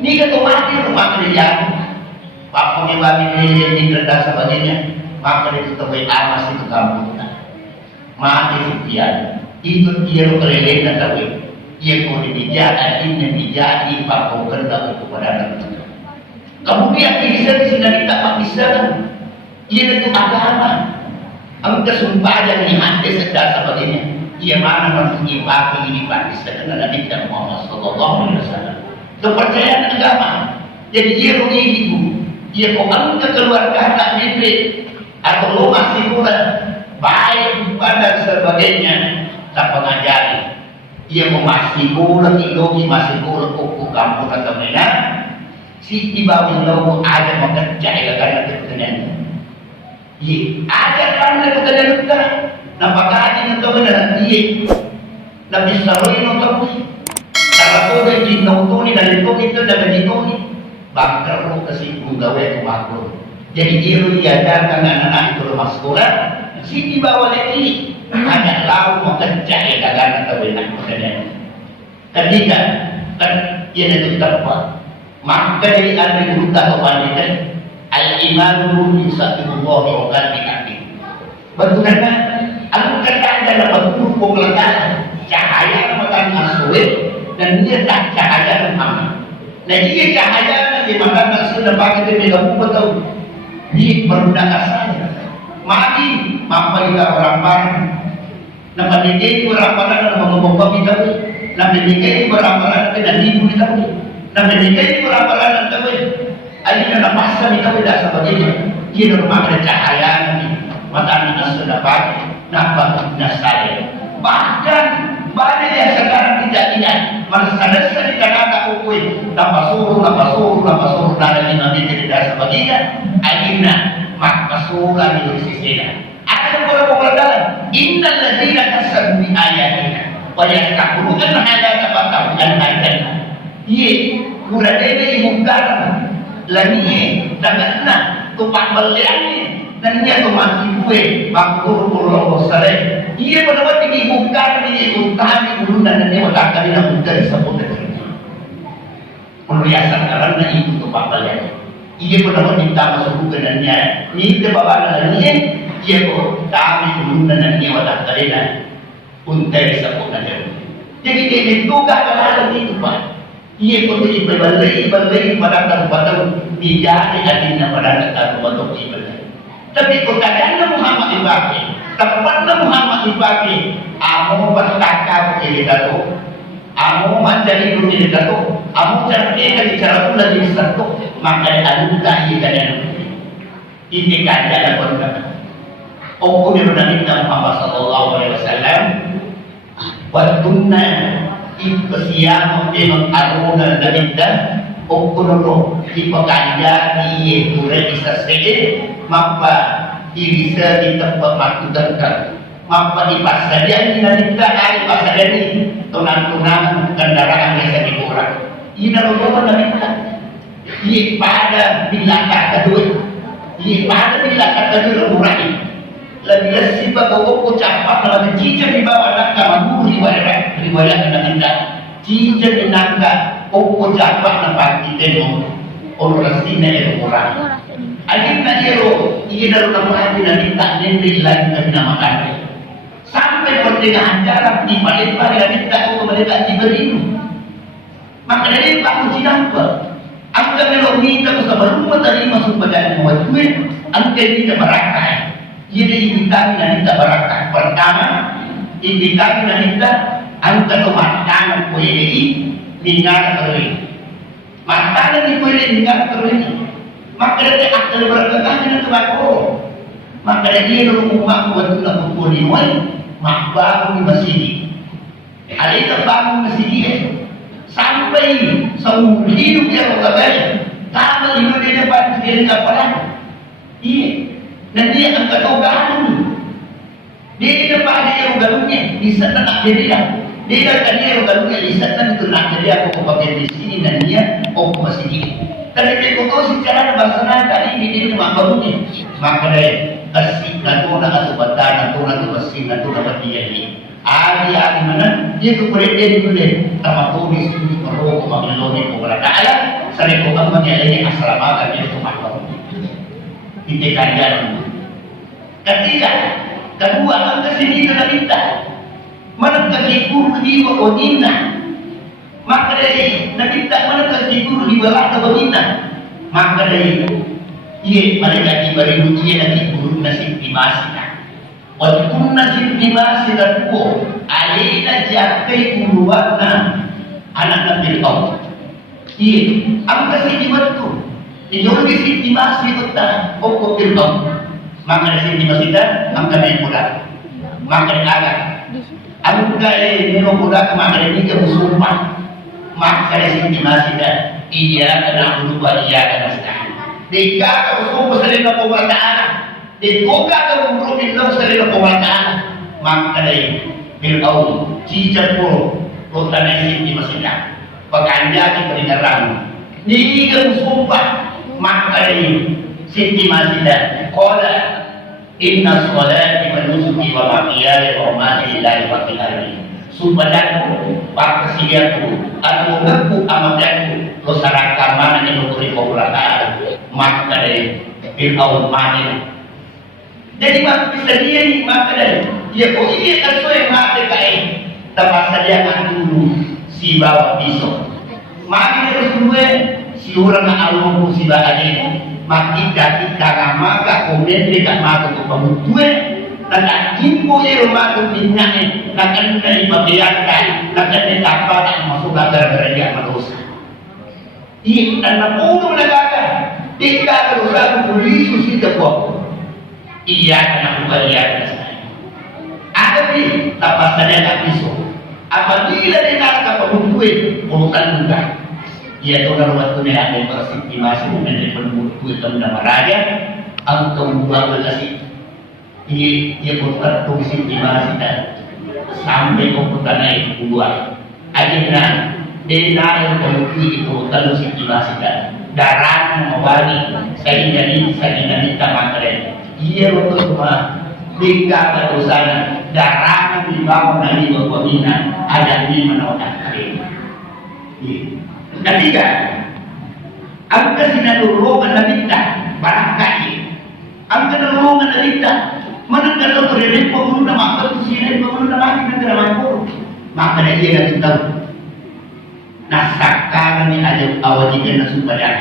Ni kata mati rumah kerja. Pak pengembang ini rendah sebagainya. Maka dia ketahui amas itu kampung. Mati sekian. Itu dia keleleng dan tahu. Ia kau dibijak, akhirnya bijak di pakai kendak kepada anak. Kemudian bisa di sini tak bisa. Ia itu agama. Angka sumpah dan hati sedar sebagainya. Ia mana mempunyai bagi ini bagi sedar Nabi Muhammad Sallallahu Alaihi Wasallam. Kepercayaan agama. Jadi ia rugi itu. Ia kau angka keluarga tak bibit atau lo masih kurang baik pada sebagainya tak pengajari. Ia masih kurang ideologi masih kurang kuku kampung atau mana. Si ibawi lo ada mengerjai karena ketenangan. Iya, ada karena ketenangan kita. Nampak aja untuk benar. Iya, nabi selalu nonton. Kalau tu dia nonton ni dari tu kita dah begitu ni. Bakar lo kesibuk gawe tu makhluk. Jadi dia diajarkan anak-anak itu lemas kurang. Si dibawa lagi hanya lalu mengerjai karena ketenangan ketenangan. Ketika kan ia itu tepat. Maka dari ahli buta kewanita al-imanu bisatullah wa qalbi. Betulnya aku kata dalam bentuk pengletar cahaya makan aswad dan dia tak cahaya Muhammad. Nah jika cahaya di mana sudah pakai di dalam betul di berudak asal. Mati mampu juga orang nama dikit orang nama ngomong kita nama dikit orang tidak ibu kita nama dikit orang tahu akhirnya napasa kita tidak sebagainya dia rumah ada cahaya mata kita sudah pakai nampak nasari bahkan banyak yang sekarang tidak ingat masa di kata ukui tambah suruh dari nabi tidak sebagainya akhirnya maka surah di sisi ada beberapa dalam innal ladzina kasabu bi ayatina wa yaquluna hadza fatahu dan ayatna ye muradene imungkar lani tanganna tupak baliani dan dia tumaki kue makhluk Allah sare ia pada tinggi imungkar ni utami urunan dan dia tak ada mudah disebut perhiasan karena itu tupak baliani ia pada minta masuk ke dalamnya ni ke bawah ni ia ko kami urunan dan dia tak ada untuk disebut saja jadi dia juga kalau itu Pak ia pun diperbalai pada kabupaten bijak adina pada kabupaten ibadah. Tapi kadang Muhammad ibaki, tempatnya Muhammad ibaki, amo bertakab ke dato, amo menjadi guru ke dato, amo cerita bicara pula di satu, maka ada tahi dan ini kajian pun kata. Aku ni Nabi Muhammad Sallallahu Alaihi Wasallam, waktunya Ipesiam memang aruna dari dan okunono dipekanja di pura bisa sedih maka bisa di tempat makudankan maka di pasadian ini nanti kita hari pasadian ini tunang-tunang kendaraan biasa dikurang ini lalu dari kita ini pada bilangkan kedua ini pada bilangkan kedua murah lebih sifat kau ucapan dalam jika di bawah nak kamu riwayat anda jika di nangka kau ucapan nampak kita orang sini yang orang akhirnya dia dalam nama hati nanti tak nanti lagi nama kami sampai pertengahan jalan di Palembang dan kita mereka diberi maka dari tak uji apa angka melodi kita bersama rumah tadi masuk pada mewajibkan angka kita berakai jadi ibitami na kita barakah pertama ibitami na kita ang katumatan pwede ningar terus matanan ni pwede ningar terus maka dari akal barakah na tubako maka dari rumah ko na pupuliwan makbago ni masjid alita bangun masjid sampai sa hidup yang kabel tama hidup di depan diri kapala iya dan dia akan ketogaan dia depan dia ugalungnya bisa tak jadi dia akan dia ugalungnya bisa tak itu nak jadi aku pakai di sini dan dia masih gini tapi dia kau secara bahasa tadi dia ugalungnya maka dia asik natuna atau badan natuna atau asik natuna badia ini mana dia kemudian dia dulu sama tulis ini perlu mengeloni kepada Allah Sareko ang magyalay asrama kami tumakbo. Hindi kanya. Ketiga, kedua ang kasini na kita. Managkakipuro di wa onina. Maka dari nakita managkakipuro di wala ka onina. Maka dari iye mereka diberi iye nakipuro na sintimasi na. Waktu na sintimasi na po, alina jakai uluan na anak na Fir'aun. Iya, ang kasi waktu yung disintimasi kita o Fir'aun. Maka disintimasi kita, ang kanay mula. Maka agak. Ang kanay mula, maka hindi ka musumpah. Maka disintimasi kita, iya ka na uluan, iya ka na setahan. Di ka ka musumpah sa rin na pumalataan. Di ko ka ka musumpah sa rin na pumalataan. Maka kanay Fir'aun, cicak po, kung tanay sintimasi kita. Pag-anjaki peringaran ni ka sumpah makay sintimasi dan qala inna sholati wa nusuki wa mahyaya wa mamati lillahi rabbil alamin sumpadanku pakasiyaku at mugagku amadanku ko saraka mana inukuri ko ulataan makay Fir'aun manin jadi bisa dia ni makay ya ko ini asoy mate kai tapasa dia dulu si bawa pisau. Maki terus gue si orang na alung si bawa ini maki kaki kagak maka kemudian dia gak makan ke pemutue dan kimpo dia rumah tu minyak nak kena dipabiarkan nak kena tanpa tak masuk gara-gara dia manusia. Iya dan puluh negara tidak terusah polisi susi tepuk. Iya karena kembalian ada di tapas saja tak pisau. Apabila dia nak pemutue urusan juga ia tahu kalau waktu dia ada bersintimasi menjadi pemutue teman raja ang kemudian berkasih ia bukan bersintimasi dan sampai komputer naik keluar akhirnya dia naik pemutue itu kalau sintimasi dan darah mengobati sehingga minta makan ia waktu semua hingga kerusakan darah dibangun dari pembina ada di menolak kering. Ketiga, angka sinalulungan na kita barangkali. Angka nalulungan na kita mananggal ko rin po na makatusinan po na makikita po. Maka na iya na kita nasakaran ni ajab awajikan na sumbayan.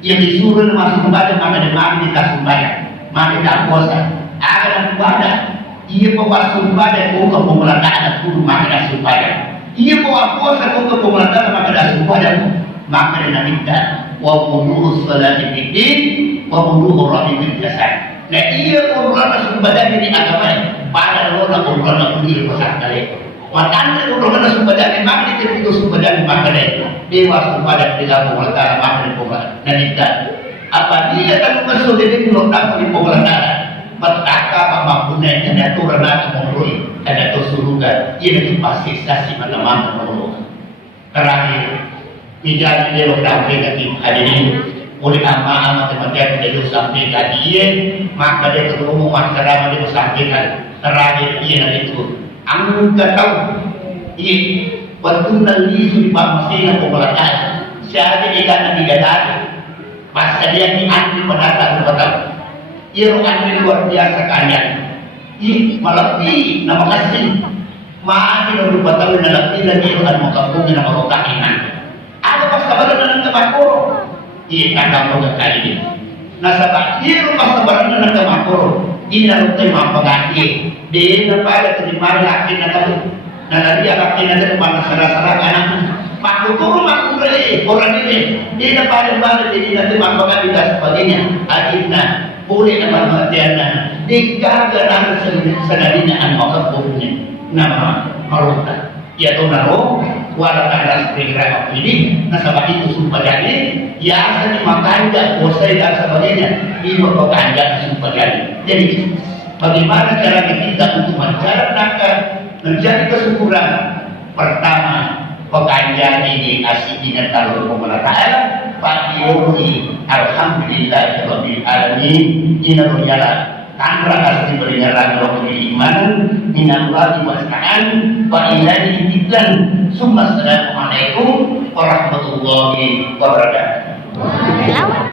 Yang disuruh na masuk sumbayan maka na makikita sumbayan. Makikita puasa. Akan ang ibadah ia bawa sumbadan ko pemulataan at puro makina sumbadan ia bawa puasa ko pemulataan makina sumbadan maka na minta wa muluh salati bidin wa muluh rahim jasad na iya pemulataan sumbadan ini agama pada lo na pemulataan diri besar kali matanda lo na sumbadan makina itu sumbadan makina dewa sumbadan tidak pemulataan makina na minta apabila tak masuk dari pemulataan di pemulataan mataka pamapunay na aturan na kumuloi na ito sulugan yun ang pasisasi malaman na kumuloi terakhir menjadi dewa damai natin hadirin oleh ama-ama teman-teman dia sampaikan dia maka dia ketemu masyarakat dia sampaikan terakhir dia nanti itu angka tahu ini waktu nanti di pamsina pemelakan siapa dia kan digadari pas dia diantri pendatang betul iruan luar biasa kalian malaki nama kasih maafin lupa tahu nalaki lagi iruan mau kampungin nama rokakinan ada pas kabaran ng tamakuro kagam ko kali ini nasabak iru pas kabaran ng tamakuro inalok tayo mapagaki di na pala terima laki na tayo nalari laki na tayo mga sarasara anak makuturo makurali orang ini di na pala di na tayo mapagaki dan sebagainya akhirnya boleh nama matiana dikagaran senadina an makapurnya nama maruta ya to naro wala kana seperti ini nasabah itu sumpah jadi ya asal makanja posai dan sebagainya ini makanja sumpah jadi bagaimana cara kita untuk menjadi kesyukuran pertama pekerjaan ini asik dengan taruh pemelataan Pak Yogi Alhamdulillah Rabbil Alamin Ina berjalan Tanra asli berjalan Rabbil Iman Minallah diwaskaan Wa ilahi tiblan Assalamualaikum warahmatullahi wabarakatuh